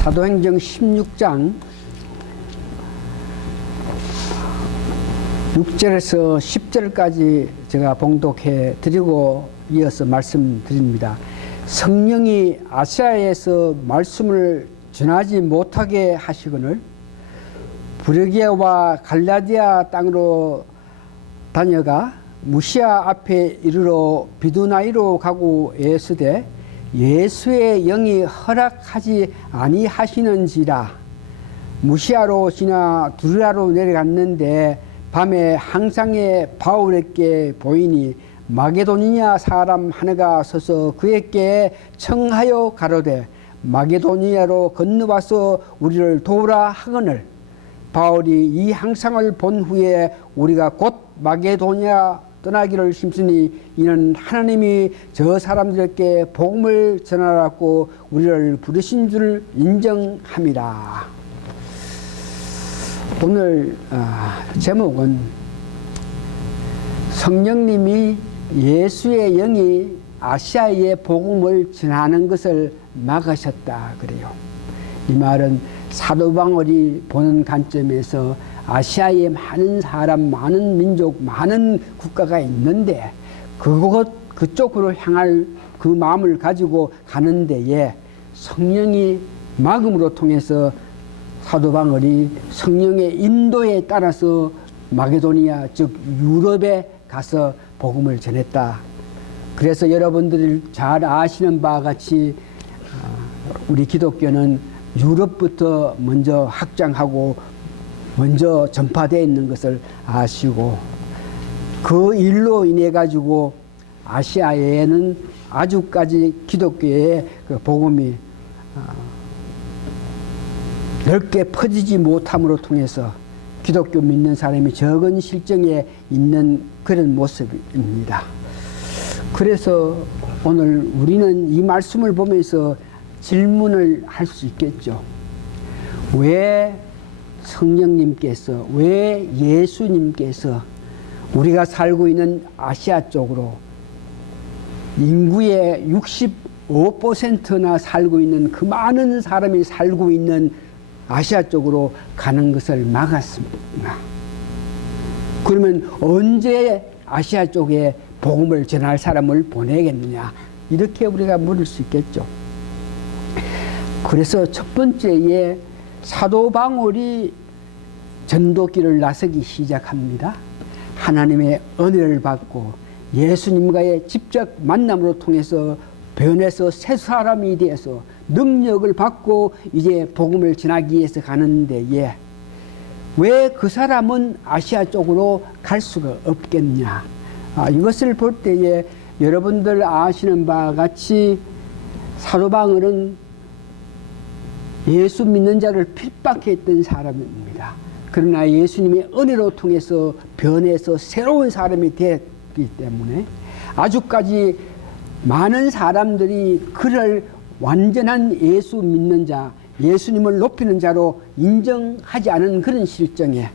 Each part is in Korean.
사도행전 16장 6절에서 10절까지 제가 봉독해 드리고 이어서 말씀드립니다. 성령이 아시아에서 말씀을 전하지 못하게 하시거늘 브르기아와 갈라디아 땅으로 다녀가 무시아 앞에 이르러 비두나이로 가고 애쓰되 예수의 영이 허락하지 아니하시는지라. 무시아로 지나 두르라로 내려갔는데 밤에 항상에 바울에게 보이니 마게도니아 사람 하나가 서서 그에게 청하여 가로되 마게도니아로 건너와서 우리를 도우라 하거늘 바울이 이 항상을 본 후에 우리가 곧 마게도니아 떠나기를 힘쓰니 이는 하나님이 저 사람들에게 복음을 전하라고 우리를 부르신 줄 인정함이라. 오늘 제목은 성령님이 예수의 영이 아시아에 복음을 전하는 것을 막으셨다 그래요. 이 말은 사도 바울이 보는 관점에서 아시아에 많은 사람, 많은 민족, 많은 국가가 있는데 그쪽으로 향할 그 마음을 가지고 가는 데에 성령이 막음으로 통해서 사도 바울이 성령의 인도에 따라서 마게도니아 즉 유럽에 가서 복음을 전했다. 그래서 여러분들이 잘 아시는 바와 같이 우리 기독교는 유럽부터 먼저 확장하고 먼저 전파되어 있는 것을 아시고 그 일로 인해 가지고 아시아에는 아주까지 기독교의 그 복음이 넓게 퍼지지 못함으로 통해서 기독교 믿는 사람이 적은 실정에 있는 그런 모습입니다. 그래서 오늘 우리는 이 말씀을 보면서 질문을 할 수 있겠죠. 왜 성령님께서, 왜 예수님께서 우리가 살고 있는 아시아 쪽으로 인구의 65%나 살고 있는 그 많은 사람이 살고 있는 아시아 쪽으로 가는 것을 막았습니다. 그러면 언제 아시아 쪽에 복음을 전할 사람을 보내겠느냐, 이렇게 우리가 물을 수 있겠죠. 그래서 첫 번째에 사도 바울이 전도길을 나서기 시작합니다. 하나님의 은혜를 받고 예수님과의 직접 만남으로 통해서 변해서 새 사람이 되어서 능력을 받고 이제 복음을 전하기 위해서 가는 데에 왜 그 사람은 아시아 쪽으로 갈 수가 없겠냐. 이것을 볼 때에 여러분들 아시는 바와 같이 사도 바울은 예수 믿는 자를 핍박했던 사람입니다. 그러나 예수님의 은혜로 통해서 변해서 새로운 사람이 되었기 때문에 아주까지 많은 사람들이 그를 완전한 예수 믿는 자, 예수님을 높이는 자로 인정하지 않은 그런 실정에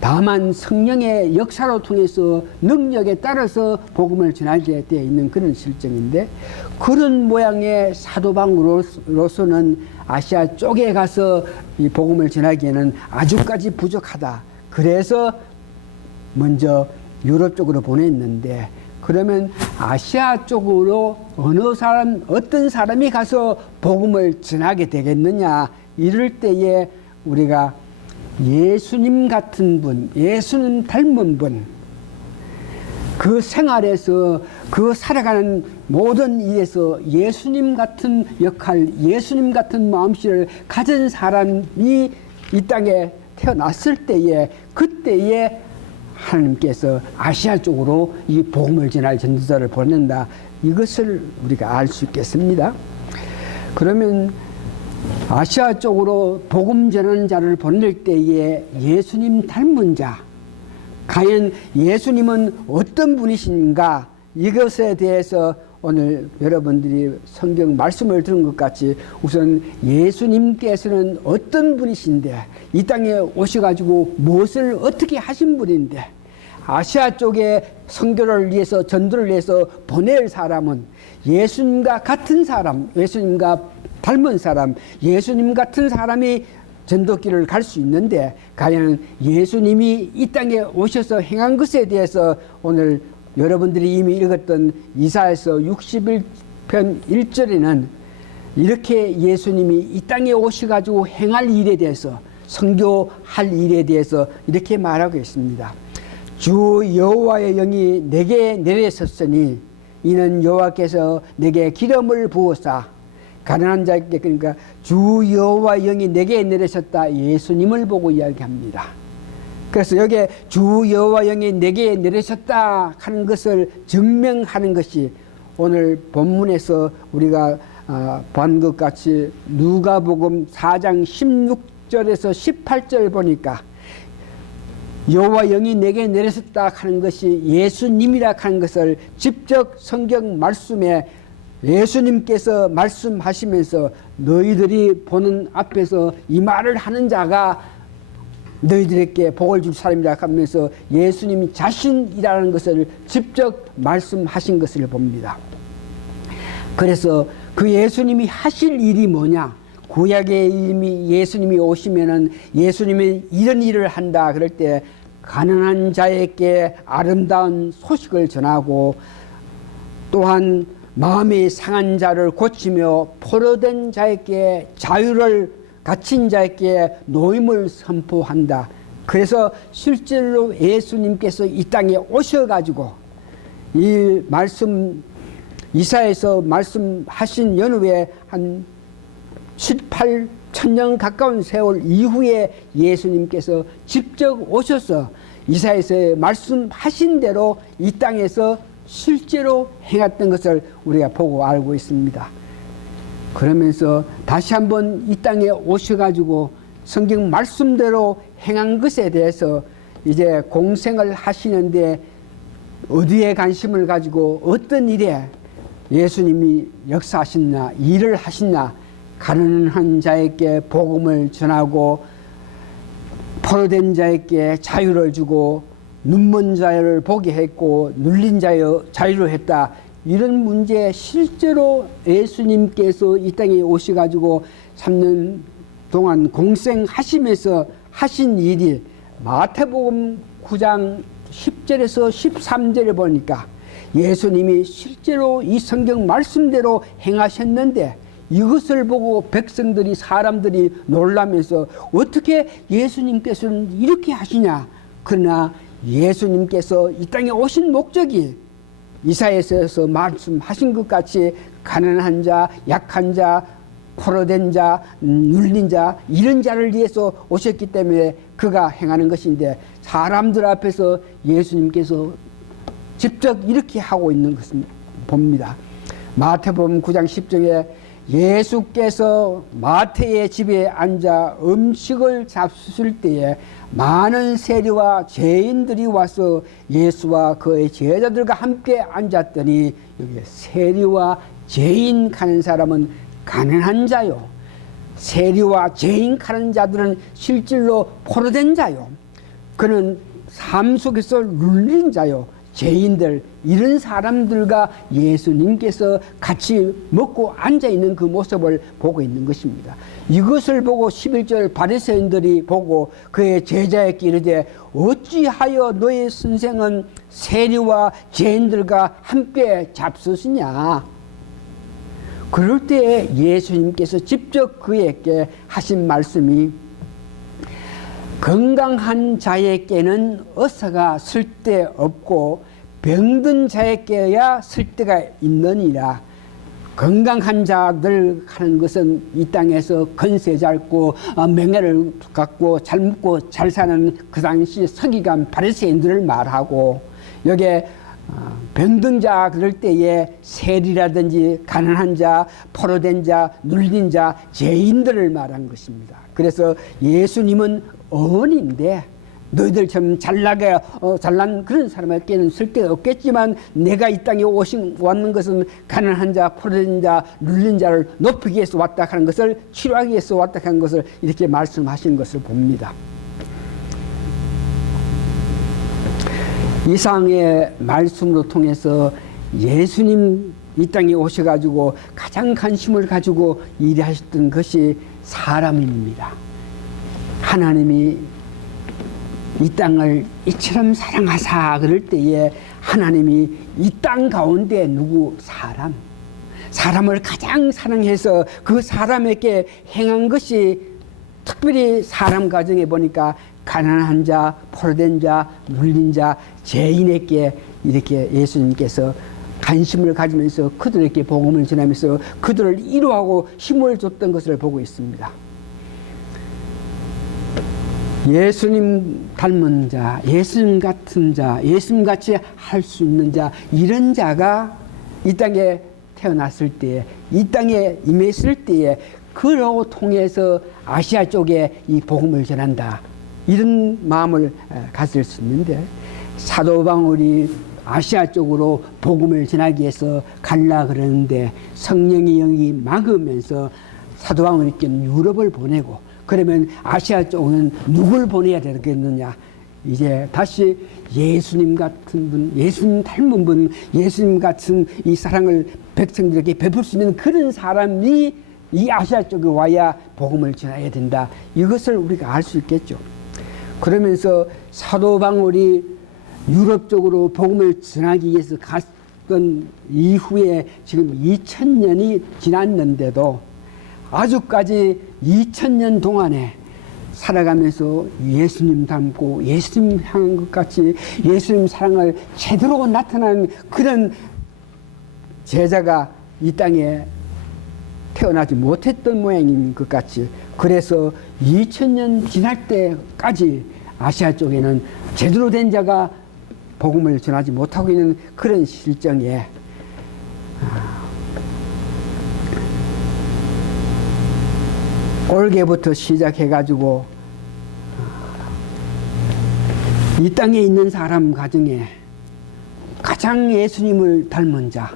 다만 성령의 역사로 통해서 능력에 따라서 복음을 전하게 되어 있는 그런 실정인데, 그런 모양의 사도 바울로서는 아시아 쪽에 가서 이 복음을 전하기에는 아주까지 부족하다. 그래서 먼저 유럽 쪽으로 보냈는데, 그러면 아시아 쪽으로 어떤 사람이 가서 복음을 전하게 되겠느냐, 이럴 때에 우리가 예수님 같은 분, 예수님 닮은 분, 그 생활에서 그 살아가는 모든 일에서 예수님 같은 역할, 예수님 같은 마음씨를 가진 사람이 이 땅에 태어났을 때에, 그때에 하나님께서 아시아 쪽으로 이 복음을 전할 전도자를 보낸다. 이것을 우리가 알 수 있겠습니다. 그러면 아시아 쪽으로 복음 전하는 자를 보낼 때에 예수님 닮은 자, 과연 예수님은 어떤 분이신가, 이것에 대해서 오늘 여러분들이 성경 말씀을 들은 것 같이 우선 예수님께서는 어떤 분이신데, 이 땅에 오셔가지고 무엇을 어떻게 하신 분인데, 아시아 쪽에 선교를 위해서, 전도를 위해서 보낼 사람은 예수님과 같은 사람, 예수님과 닮은 사람, 예수님 같은 사람이 전도길을 갈 수 있는데 과연 예수님이 이 땅에 오셔서 행한 것에 대해서 오늘 여러분들이 이미 읽었던 이사야서 61편 1절에는 이렇게 예수님이 이 땅에 오셔가지고 행할 일에 대해서 선교할 일에 대해서 이렇게 말하고 있습니다. 주 여호와의 영이 내게 내려섰으니 이는 여호와께서 내게 기름을 부으사 가난한 자에게, 그러니까 주 여호와의 영이 내게 내려섰다, 예수님을 보고 이야기합니다. 그래서 여기에 주 여호와 영이 내게 내려섰다 하는 것을 증명하는 것이 오늘 본문에서 우리가 본 것 같이 누가복음 4장 16절에서 18절 보니까 여호와 영이 내게 내려섰다 하는 것이 예수님이라 하는 것을 직접 성경 말씀에 예수님께서 말씀하시면서 너희들이 보는 앞에서 이 말을 하는 자가 너희들에게 복을 줄 사람이라 하면서 예수님 자신이라는 것을 직접 말씀하신 것을 봅니다. 그래서 그 예수님이 하실 일이 뭐냐? 구약에 이미 예수님이 오시면은 예수님이 이런 일을 한다 그럴 때 가난한 자에게 아름다운 소식을 전하고 또한 마음이 상한 자를 고치며 포로된 자에게 자유를, 갇힌 자에게 노임을 선포한다. 그래서 실제로 예수님께서 이 땅에 오셔가지고 이 말씀 이사야에서 말씀하신 연후에 한 18,000년 가까운 세월 이후에 예수님께서 직접 오셔서 이사야에서 말씀하신 대로 이 땅에서 실제로 행했던 것을 우리가 보고 알고 있습니다. 그러면서 다시 한번 이 땅에 오셔가지고 성경 말씀대로 행한 것에 대해서 이제 공생을 하시는데 어디에 관심을 가지고 어떤 일에 예수님이 역사하셨나, 일을 하셨나, 가난한 자에게 복음을 전하고 포로된 자에게 자유를 주고 눈먼 자를 보게 했고 눌린 자의 자유를 했다. 이런 문제에 실제로 예수님께서 이 땅에 오셔가지고 3년 동안 공생하시면서 하신 일이 마태복음 9장 10절에서 13절에 보니까 예수님이 실제로 이 성경 말씀대로 행하셨는데 이것을 보고 백성들이, 사람들이 놀라면서 어떻게 예수님께서는 이렇게 하시냐. 그러나 예수님께서 이 땅에 오신 목적이 이사야에서 말씀하신 것 같이 가난한 자, 약한 자, 포로된 자, 눌린 자, 이런 자를 위해서 오셨기 때문에 그가 행하는 것인데 사람들 앞에서 예수님께서 직접 이렇게 하고 있는 것을 봅니다. 마태복음 9장 10절에 예수께서 마태의 집에 앉아 음식을 잡수실 때에 많은 세리와 죄인들이 와서 예수와 그의 제자들과 함께 앉았더니 여기 세리와 죄인 가는 사람은 가난한 자요, 세리와 죄인 가는 자들은 실질로 포로된 자요, 그는 삶 속에서 눌린 자요, 죄인들, 이런 사람들과 예수님께서 같이 먹고 앉아있는 그 모습을 보고 있는 것입니다. 이것을 보고 11절 바리새인들이 보고 그의 제자에게 이르되 어찌하여 너의 선생은 세리와 죄인들과 함께 잡수시냐. 그럴 때 예수님께서 직접 그에게 하신 말씀이 건강한 자에게는 의사가 쓸데없고 병든 자에게야 쓸데가 있느니라. 건강한 자들 하는 것은 이 땅에서 건세 잡고 명예를 갖고 잘 먹고 잘 사는 그 당시 서기관 바리새인들을 말하고, 여기에 병든 자 그럴 때에 세리라든지 가난한 자, 포로된 자, 눌린 자, 죄인들을 말한 것입니다. 그래서 예수님은 어머니인데 너희들처럼 잘난 그런 사람에게는 쓸데가 없겠지만 내가 이 땅에 왔는 것은 가난한 자, 포로된 자, 눌린 자를 높이기 위해서 왔다 하는 것을, 치료하기 위해서 왔다 하는 것을 이렇게 말씀하신 것을 봅니다. 이상의 말씀으로 통해서 예수님 이 땅에 오셔가지고 가장 관심을 가지고 일하셨던 것이 사람입니다. 하나님이 이 땅을 이처럼 사랑하사 그럴 때에 하나님이 이 땅 가운데 누구 사람을 가장 사랑해서 그 사람에게 행한 것이 특별히 사람 가정에 보니까 가난한 자, 포로된 자, 눌린 자, 죄인에게 이렇게 예수님께서 관심을 가지면서 그들에게 복음을 전하면서 그들을 위로하고 힘을 줬던 것을 보고 있습니다. 예수님 닮은 자, 예수님 같은 자, 예수님 같이 할 수 있는 자, 이런 자가 이 땅에 태어났을 때에, 이 땅에 임했을 때에 그로 통해서 아시아 쪽에 이 복음을 전한다, 이런 마음을 가질 수 있는데, 사도 바울이 아시아 쪽으로 복음을 전하기 위해서 갈라 그러는데 성령의 영이 막으면서 사도 바울이 유럽을 보내고, 그러면 아시아 쪽은 누굴 보내야 되겠느냐? 이제 다시 예수님 같은 분, 예수님 닮은 분, 예수님 같은 이 사랑을 백성들에게 베풀 수 있는 그런 사람이 이 아시아 쪽에 와야 복음을 전해야 된다. 이것을 우리가 알 수 있겠죠. 그러면서 사도 바울이 유럽 쪽으로 복음을 전하기 위해서 갔던 이후에 지금 2000년이 지났는데도 아직까지 2000년 동안에 살아가면서 예수님 닮고 예수님 향한 것 같이 예수님 사랑을 제대로 나타나는 그런 제자가 이 땅에 태어나지 못했던 모양인 것 같이, 그래서 2000년 지날 때까지 아시아 쪽에는 제대로 된 자가 복음을 전하지 못하고 있는 그런 실정에 올해부터 시작해가지고 이 땅에 있는 사람 가정에 가장 예수님을 닮은 자,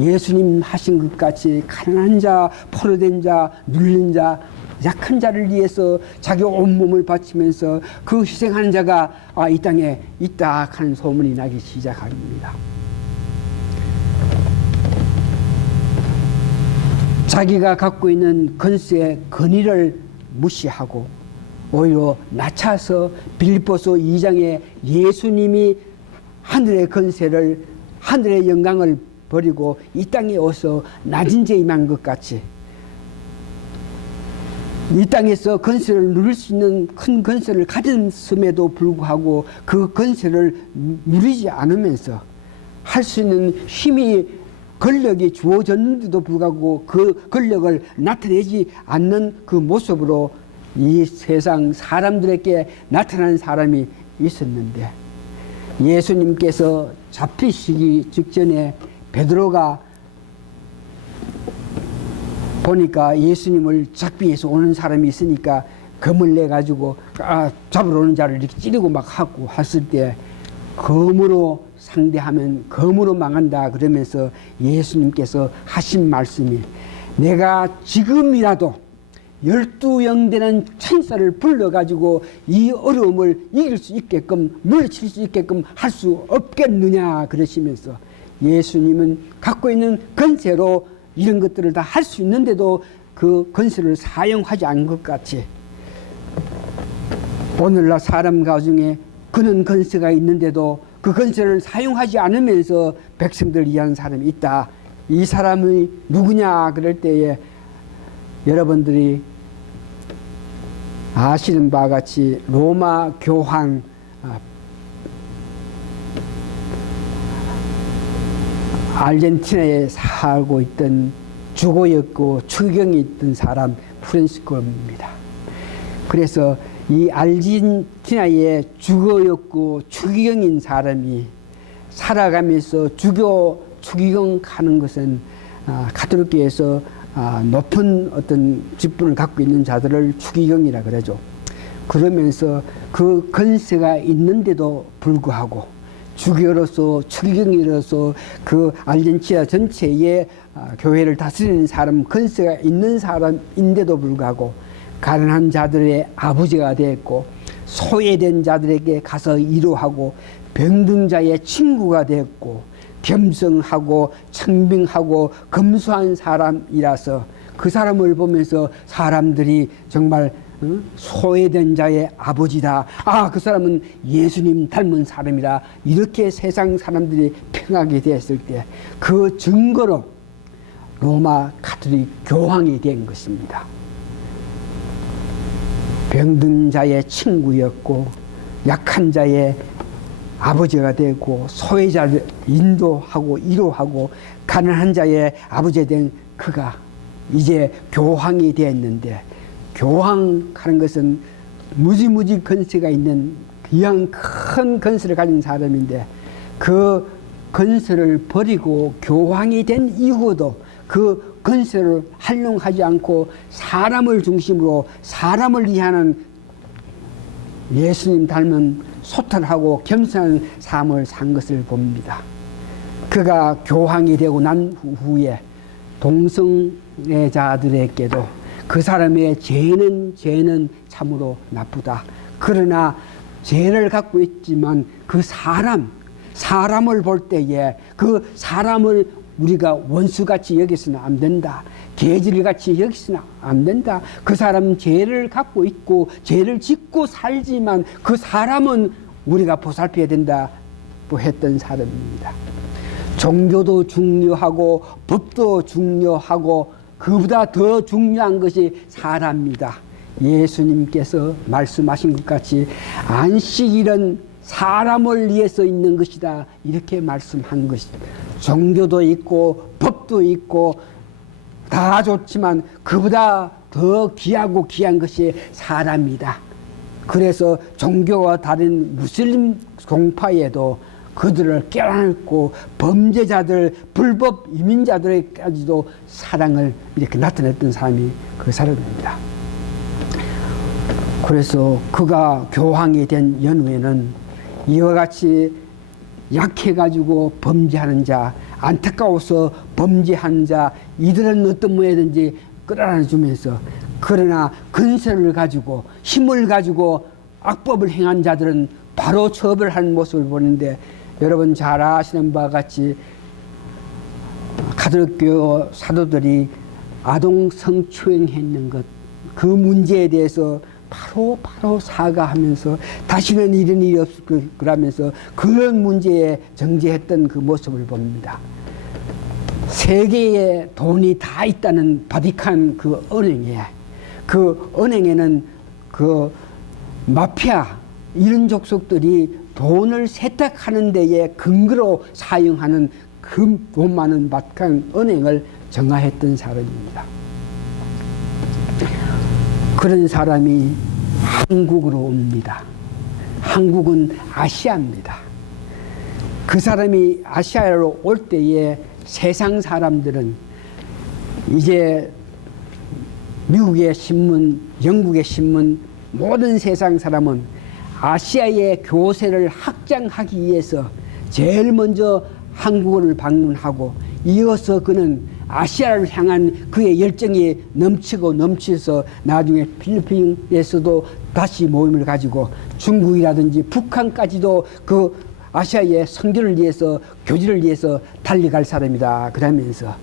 예수님 하신 것 같이 가난한 자, 포로된 자, 눌린 자, 약한 자를 위해서 자기 온몸을 바치면서 그 희생하는 자가 이 땅에 있다 하는 소문이 나기 시작합니다. 자기가 갖고 있는 권세, 권위를 무시하고 오히려 낮춰서 빌립보서 2장에 예수님이 하늘의 권세를, 하늘의 영광을 버리고 이 땅에 와서 낮은 자 임한 것 같이 이 땅에서 권세를 누릴 수 있는 큰 권세를 가졌음에도 불구하고 그 권세를 누리지 않으면서 할 수 있는 힘이, 권력이 주어졌는데도 불구하고 그 권력을 나타내지 않는 그 모습으로 이 세상 사람들에게 나타나는 사람이 있었는데, 예수님께서 잡히시기 직전에 베드로가 보니까 예수님을 잡기 위해서 오는 사람이 있으니까 검을 내가지고 잡으러 오는 자를 이렇게 찌르고 막 하고 했을 때, 검으로 상대하면 검으로 망한다 그러면서 예수님께서 하신 말씀이, 내가 지금이라도 12영되는 천사를 불러가지고 이 어려움을 이길 수 있게끔, 물리칠 수 있게끔 할 수 없겠느냐 그러시면서, 예수님은 갖고 있는 권세로 이런 것들을 다 할 수 있는데도 그 권세를 사용하지 않은 것 같이, 오늘날 사람 가중에 그런 권세가 있는데도 그 권세를 사용하지 않으면서 백성들을 이해하는 사람이 있다. 이 사람이 누구냐 그럴 때에 여러분들이 아시는 바와 같이 로마 교황 아르헨티나에 살고 있던 주고였고 추기경이 있던 사람 프란시스코입니다. 그래서 이 아르헨티나에 주거였고 추기경인 사람이 살아가면서 주교 추기경 하는 것은 가톨릭교에서 높은 어떤 직분을 갖고 있는 자들을 추기경이라 그러죠. 그러면서 그 권세가 있는데도 불구하고 주교로서 추기경으로서 그 아르헨티나 전체의 교회를 다스리는 사람, 권세가 있는 사람인데도 불구하고 가난한 자들의 아버지가 되었고, 소외된 자들에게 가서 위로하고, 병든 자의 친구가 되었고, 겸손하고 청빙하고 검소한 사람이라서 그 사람을 보면서 사람들이 정말 소외된 자의 아버지다. 아, 그 사람은 예수님 닮은 사람이라. 이렇게 세상 사람들이 평하게 되었을 때 그 증거로 로마 가톨릭 교황이 된 것입니다. 병든 자의 친구였고 약한 자의 아버지가 되고 소외자를 인도하고 위로하고 가난한 자의 아버지가 된 그가 이제 교황이 되었는데, 교황하는 것은 무지무지 건세가 있는 귀한 큰 건세를 가진 사람인데, 그 건세를 버리고 교황이 된 이후도 그 건세를 활용하지 않고 사람을 중심으로 사람을 위하는 예수님 닮은 소탈하고 겸손한 삶을 산 것을 봅니다. 그가 교황이 되고 난 후에 동성애자들에게도 그 사람의 죄는 참으로 나쁘다. 그러나 죄를 갖고 있지만 그 사람을 볼 때에 그 사람을 우리가 원수같이 여기서는 안 된다. 개질같이 여기서는 안 된다. 그 사람은 죄를 갖고 있고 죄를 짓고 살지만 그 사람은 우리가 보살펴야 된다고 했던 사람입니다. 종교도 중요하고 법도 중요하고 그보다 더 중요한 것이 사람입니다. 예수님께서 말씀하신 것 같이 안식일은 사람을 위해서 있는 것이다. 이렇게 말씀한 것입니다. 종교도 있고 법도 있고 다 좋지만 그보다 더 귀하고 귀한 것이 사람이다. 그래서 종교와 다른 무슬림 종파에도 그들을 껴안고 범죄자들, 불법 이민자들에까지도 사랑을 이렇게 나타냈던 사람이 그 사람입니다. 그래서 그가 교황이 된 연후에는 이와 같이 약해가지고 범죄하는 자, 안타까워서 범죄하는 자, 이들은 어떤 모양이든지 끌어안아주면서, 그러나 근세를 가지고 힘을 가지고 악법을 행한 자들은 바로 처벌하는 모습을 보는데, 여러분 잘 아시는 바와 같이 가톨릭교 사도들이 아동 성추행했는 것, 그 문제에 대해서 바로 사과하면서 다시는 이런 일이 없을 거라면서 그런 문제에 정죄했던 그 모습을 봅니다. 세계에 돈이 다 있다는 바티칸 그 은행에는 그 마피아 이런 족속들이 돈을 세탁하는 데에 근거로 사용하는 그 돈 많은 바티칸 은행을 정화했던 사람입니다. 그런 사람이 한국으로 옵니다. 한국은 아시아입니다. 그 사람이 아시아로 올 때에 세상 사람들은 이제 미국의 신문, 영국의 신문, 모든 세상 사람은 아시아의 교세를 확장하기 위해서 제일 먼저 한국을 방문하고, 이어서 그는 아시아를 향한 그의 열정이 넘쳐서 나중에 필리핀에서도 다시 모임을 가지고 중국이라든지 북한까지도 그 아시아의 선교를 위해서, 교지를 위해서 달려갈 사람이다 그러면서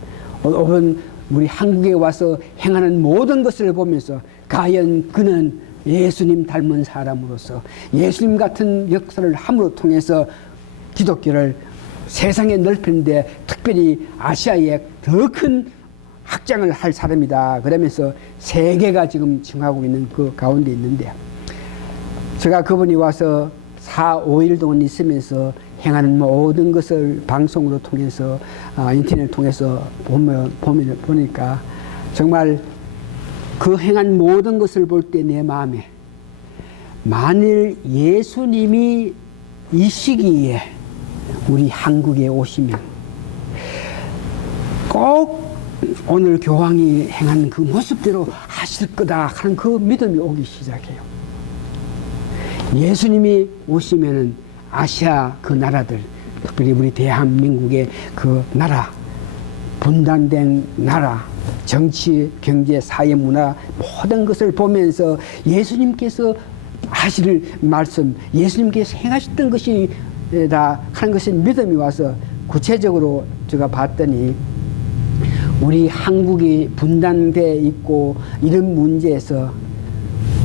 오늘 우리 한국에 와서 행하는 모든 것을 보면서 과연 그는 예수님 닮은 사람으로서 예수님 같은 역사를 함으로 통해서 기독교를 세상에 넓히는데 특별히 아시아에 더 큰 확장을 할 사람이다 그러면서 세계가 지금 증하고 있는 그 가운데 있는데, 제가 그분이 와서 4, 5일 동안 있으면서 행하는 모든 것을 방송으로 통해서 인터넷을 통해서 보니까 정말 그 행한 모든 것을 볼 때 내 마음에, 만일 예수님이 이 시기에 우리 한국에 오시면 꼭 오늘 교황이 행한 그 모습대로 하실 거다 하는 그 믿음이 오기 시작해요. 예수님이 오시면은 아시아 그 나라들, 특별히 우리 대한민국의 그 나라, 분단된 나라, 정치, 경제, 사회, 문화 모든 것을 보면서 예수님께서 하실 말씀, 예수님께서 행하셨던 것이다 하는 것에 믿음이 와서 구체적으로 제가 봤더니 우리 한국이 분단돼 있고 이런 문제에서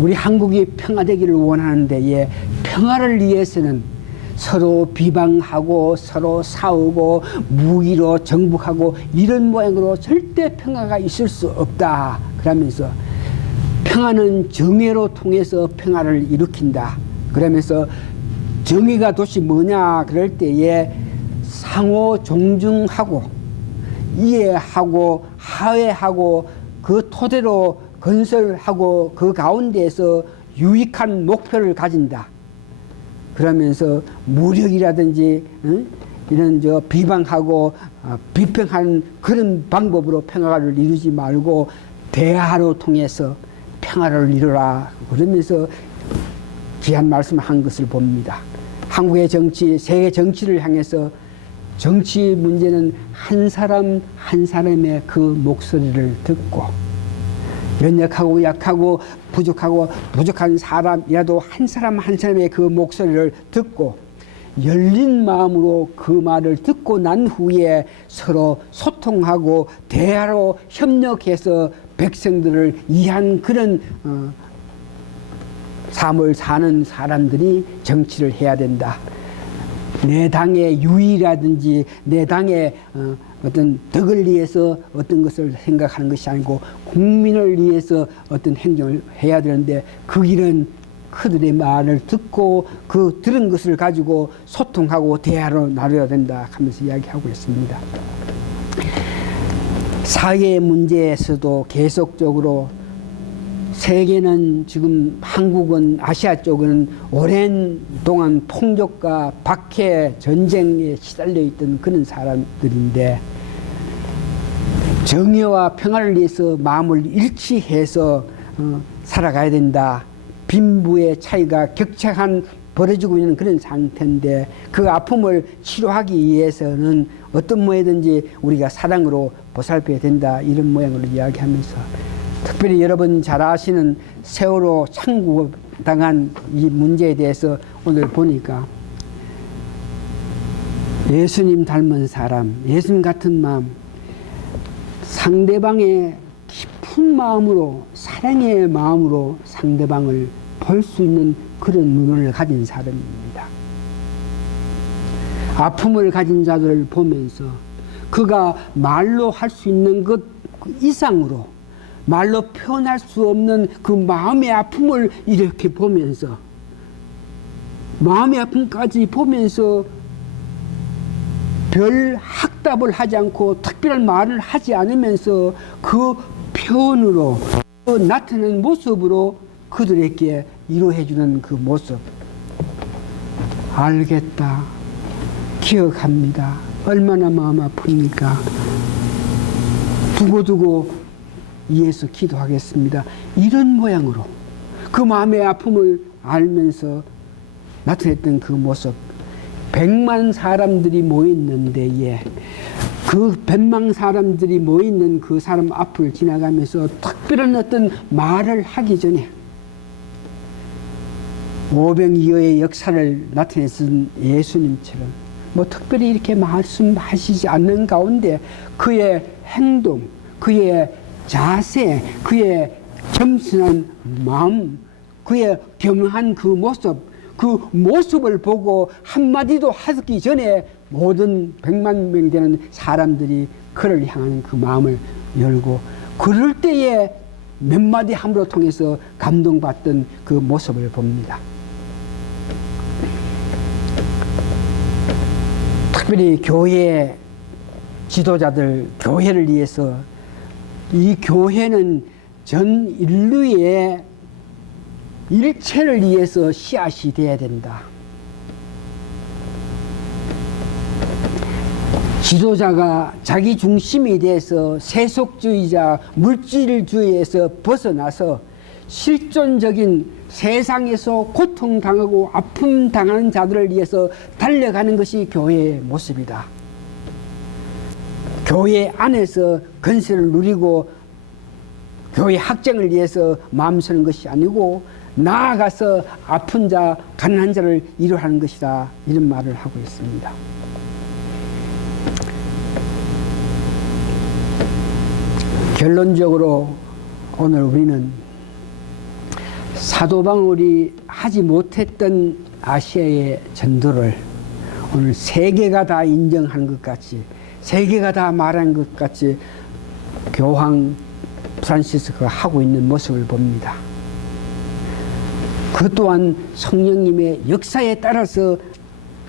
우리 한국이 평화되기를 원하는데 평화를 위해서는 서로 비방하고 서로 싸우고 무기로 정복하고 이런 모양으로 절대 평화가 있을 수 없다. 그러면서 평화는 정의로 통해서 평화를 일으킨다. 그러면서 정의가 도대체 뭐냐 그럴 때에 상호 존중하고 이해하고 화해하고 그 토대로 건설하고 그 가운데에서 유익한 목표를 가진다. 그러면서 무력이라든지 이런 비방하고 비평하는 그런 방법으로 평화를 이루지 말고 대화로 통해서 평화를 이루라. 그러면서 귀한 말씀을 한 것을 봅니다. 한국의 정치, 세계 정치를 향해서 정치 문제는 한 사람 한 사람의 그 목소리를 듣고 연약하고 약하고 부족한 사람이라도 한 사람 한 사람의 그 목소리를 듣고 열린 마음으로 그 말을 듣고 난 후에 서로 소통하고 대화로 협력해서 백성들을 이해한 그런 삶을 사는 사람들이 정치를 해야 된다. 내 당의 유의라든지 내 당의 어떤 덕을 위해서 어떤 것을 생각하는 것이 아니고 국민을 위해서 어떤 행정을 해야 되는데 그 길은 그들의 말을 듣고 그 들은 것을 가지고 소통하고 대화로 나눠야 된다 하면서 이야기하고 있습니다. 사회 문제에서도 계속적으로 세계는 지금 한국은 아시아 쪽은 오랜 동안 폭력과 박해 전쟁에 시달려 있던 그런 사람들인데 정의와 평화를 위해서 마음을 일치해서 살아가야 된다. 빈부의 차이가 격차한 벌어지고 있는 그런 상태인데 그 아픔을 치료하기 위해서는 어떤 모양이든지 우리가 사랑으로 보살펴야 된다. 이런 모양으로 이야기하면서 특별히 여러분 잘 아시는 세월호 창구당한 이 문제에 대해서 오늘 보니까 예수님 닮은 사람, 예수님 같은 마음, 상대방의 깊은 마음으로 사랑의 마음으로 상대방을 볼 수 있는 그런 눈을 가진 사람입니다. 아픔을 가진 자들을 보면서 그가 말로 할 수 있는 것 이상으로 말로 표현할 수 없는 그 마음의 아픔을 이렇게 보면서 마음의 아픔까지 보면서 별 학답을 하지 않고 특별한 말을 하지 않으면서 그 표현으로 그 나타낸 모습으로 그들에게 위로해주는 그 모습 알겠다 기억합니다. 얼마나 마음 아픕니까? 두고두고 위해서 기도하겠습니다. 이런 모양으로 그 마음의 아픔을 알면서 나타냈던 그 모습 100만 사람들이 모였는데 그 100만 사람들이 모이는 그 사람 앞을 지나가면서 특별한 어떤 말을 하기 전에 오병이어의 역사를 나타냈던 예수님처럼 뭐 특별히 이렇게 말씀하시지 않는 가운데 그의 행동, 그의 자세, 그의 겸손한 마음, 그의 겸허한 그 모습을 보고 한마디도 하기 전에 모든 100만 명 되는 사람들이 그를 향하는 그 마음을 열고 그럴 때에 몇 마디 함으로 통해서 감동받던 그 모습을 봅니다. 특별히 교회 지도자들, 교회를 위해서 이 교회는 전 인류의 일체를 위해서 씨앗이 되어야 된다. 지도자가 자기 중심이 돼서 세속주의자, 물질주의에서 벗어나서 실존적인 세상에서 고통당하고 아픔 당하는 자들을 위해서 달려가는 것이 교회의 모습이다. 교회 안에서 건설을 누리고 교회 확장을 위해서 마음 쓰는 것이 아니고 나아가서 아픈 자, 가난한 자를 위로하는 것이다. 이런 말을 하고 있습니다. 결론적으로 오늘 우리는 사도 바울이 하지 못했던 아시아의 전도를 오늘 세계가 다 인정한 것 같이, 세계가 다 말한 것 같이 교황 프란시스코가 하고 있는 모습을 봅니다. 그 또한 성령님의 역사에 따라서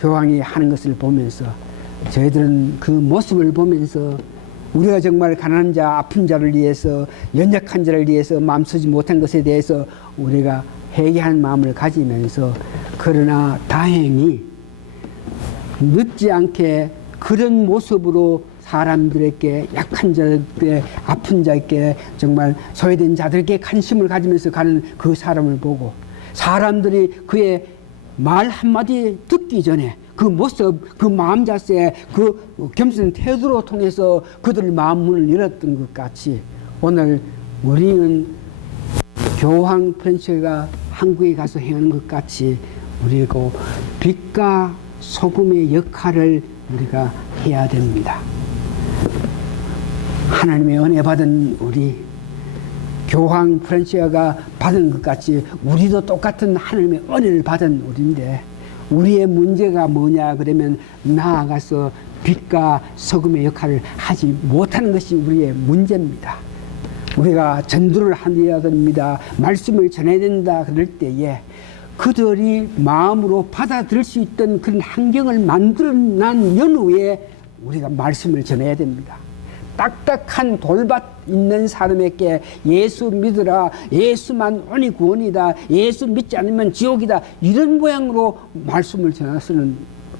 교황이 하는 것을 보면서 저희들은 그 모습을 보면서 우리가 정말 가난한 자, 아픈 자를 위해서, 연약한 자를 위해서 마음 쓰지 못한 것에 대해서 우리가 회개하는 마음을 가지면서, 그러나 다행히 늦지 않게 그런 모습으로 사람들에게, 약한 자들에게, 아픈 자에게, 정말 소외된 자들에게 관심을 가지면서 가는 그 사람을 보고, 사람들이 그의 말 한마디 듣기 전에 그 모습, 그 마음 자세, 그 겸손한 태도로 통해서 그들의 마음 문을 열었던 것 같이, 오늘 우리는 교황 프란시스코가 한국에 가서 행하는 것 같이 우리고 빛과 소금의 역할을 우리가 해야 됩니다. 하나님의 은혜 받은 우리, 교황 프란시스코가 받은 것 같이 우리도 똑같은 하나님의 은혜를 받은 우리인데, 우리의 문제가 뭐냐 그러면 나아가서 빛과 소금의 역할을 하지 못하는 것이 우리의 문제입니다. 우리가 전도를 해야 됩니다. 말씀을 전해야 된다 그럴 때에 그들이 마음으로 받아들일 수 있던 그런 환경을 만들어난 연후에 우리가 말씀을 전해야 됩니다. 딱딱한 돌밭 있는 사람에게 예수 믿으라, 예수만 오니 구원이다, 예수 믿지 않으면 지옥이다, 이런 모양으로 말씀을 전해서는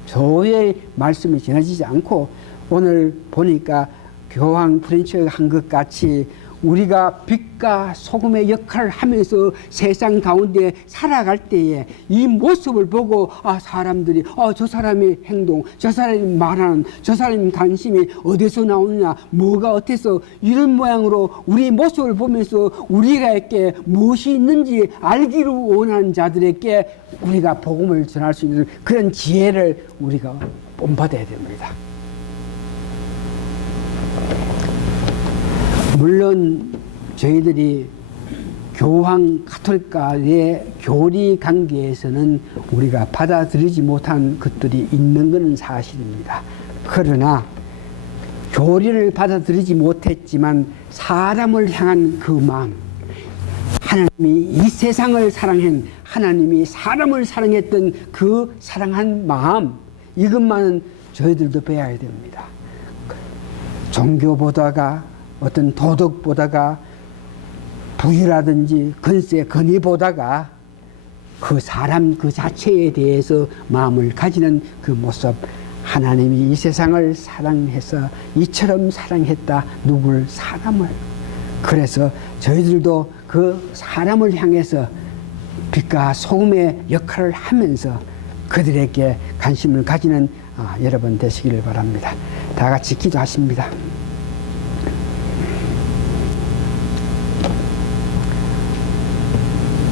저의 말씀이 전해지지 않고, 오늘 보니까 교황 프란시스코가 한 것 같이 우리가 빛과 소금의 역할을 하면서 세상 가운데 살아갈 때에 이 모습을 보고, 아, 사람들이 저 사람의 행동, 저 사람이 말하는, 저 사람의 관심이 어디서 나오느냐, 뭐가 어때서, 이런 모양으로 우리의 모습을 보면서 우리에게 무엇이 있는지 알기를 원하는 자들에게 우리가 복음을 전할 수 있는 그런 지혜를 우리가 본받아야 됩니다. 물론 저희들이 교황 가톨릭과의 교리 관계에서는 우리가 받아들이지 못한 것들이 있는 것은 사실입니다. 그러나 교리를 받아들이지 못했지만 사람을 향한 그 마음, 하나님이 이 세상을 사랑한, 하나님이 사람을 사랑했던 그 사랑한 마음, 이것만은 저희들도 배워야 됩니다. 종교보다가 어떤 도덕보다가 부유라든지 건세, 건의보다가 그 사람 그 자체에 대해서 마음을 가지는 그 모습, 하나님이 이 세상을 사랑해서 이처럼 사랑했다, 누굴, 사람을. 그래서 저희들도 그 사람을 향해서 빛과 소금의 역할을 하면서 그들에게 관심을 가지는 여러분 되시기를 바랍니다. 다 같이 기도하십니다.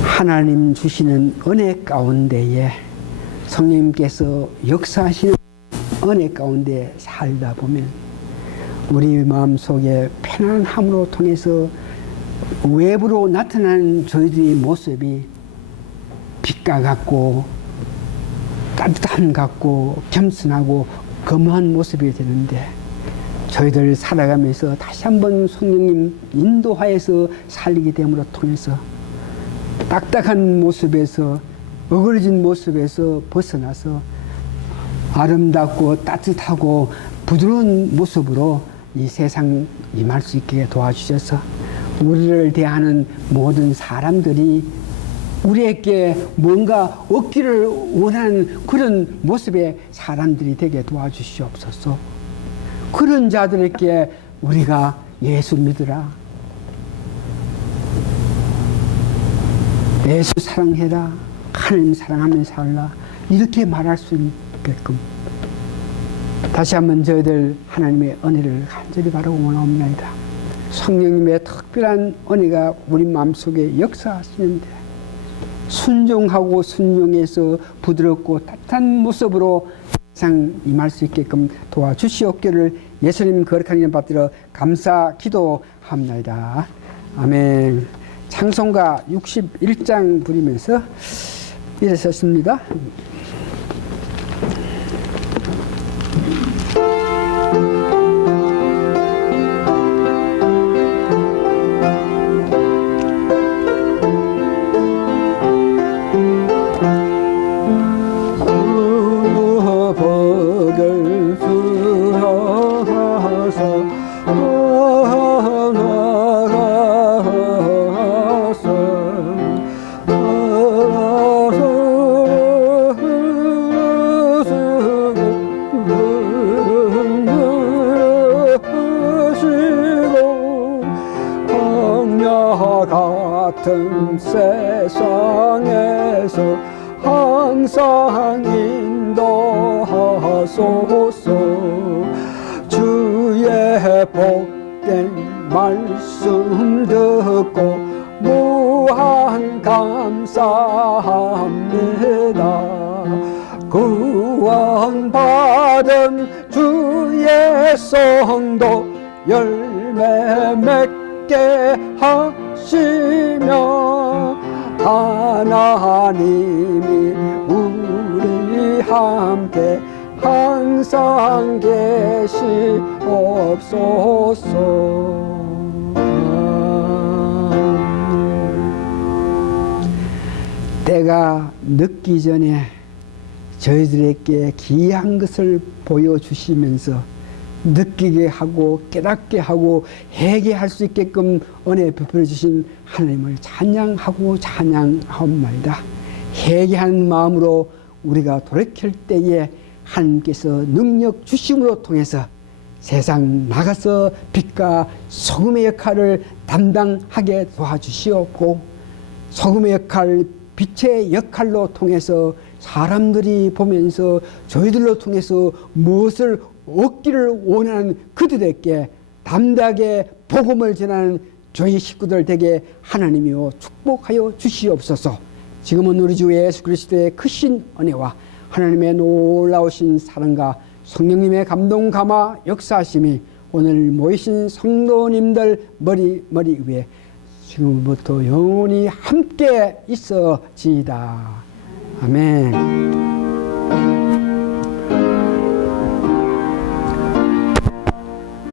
하나님 주시는 은혜 가운데에 성령님께서 역사하시는 은혜 가운데 살다 보면 우리 마음속에 편안함으로 통해서 외부로 나타나는 저희들의 모습이 빛과 같고 따뜻함 같고 겸손하고 검한 모습이 되는데, 저희들 살아가면서 다시 한번 성령님 인도하여서 살리게 됨으로 통해서 딱딱한 모습에서, 어그러진 모습에서 벗어나서 아름답고 따뜻하고 부드러운 모습으로 이 세상 임할 수 있게 도와주셔서 우리를 대하는 모든 사람들이 우리에게 뭔가 얻기를 원하는 그런 모습의 사람들이 되게 도와주시옵소서. 그런 자들에게 우리가 예수 믿으라, 예수 사랑해라, 하나님 사랑하며 살라, 이렇게 말할 수 있게끔 다시 한번 저희들 하나님의 은혜를 간절히 바라고 원하옵나이다. 성령님의 특별한 은혜가 우리 마음속에 역사하시는데 순종하고 순종해서 부드럽고 따뜻한 모습으로 항상 임할 수 있게끔 도와주시옵기를 예수님 거룩한 이름 받들어 감사 기도하옵나이다. 합니다. 아멘. 찬송가 61장 부르면서 일어섰습니다. 같은 세상에서 항상 인도하소서. 주의 복된 말씀 듣고 무한 감사합니다. 구원받은 주의 성도 열매 맺게 하시며 하나님이 우리 함께 항상 계시옵소서. 때가 늦기 전에 저희들에게 귀한 것을 보여주시면서 느끼게 하고 깨닫게 하고 회개할 수 있게끔 은혜 베풀어 주신 하나님을 찬양하고 찬양하옵나이다. 회개하는 마음으로 우리가 돌이킬 때에 하나님께서 능력 주심으로 통해서 세상 나가서 빛과 소금의 역할을 담당하게 도와주시옵고, 소금의 역할, 빛의 역할로 통해서 사람들이 보면서 저희들로 통해서 무엇을 얻기를 원하는 그들에게 담대하게 복음을 전하는 저희 식구들 되게 하나님이여 축복하여 주시옵소서. 지금은 우리 주 예수 그리스도의 크신 은혜와 하나님의 놀라우신 사랑과 성령님의 감동 감화 역사하심이 오늘 모이신 성도님들 머리 위에 지금부터 영원히 함께 있어지이다. 아멘.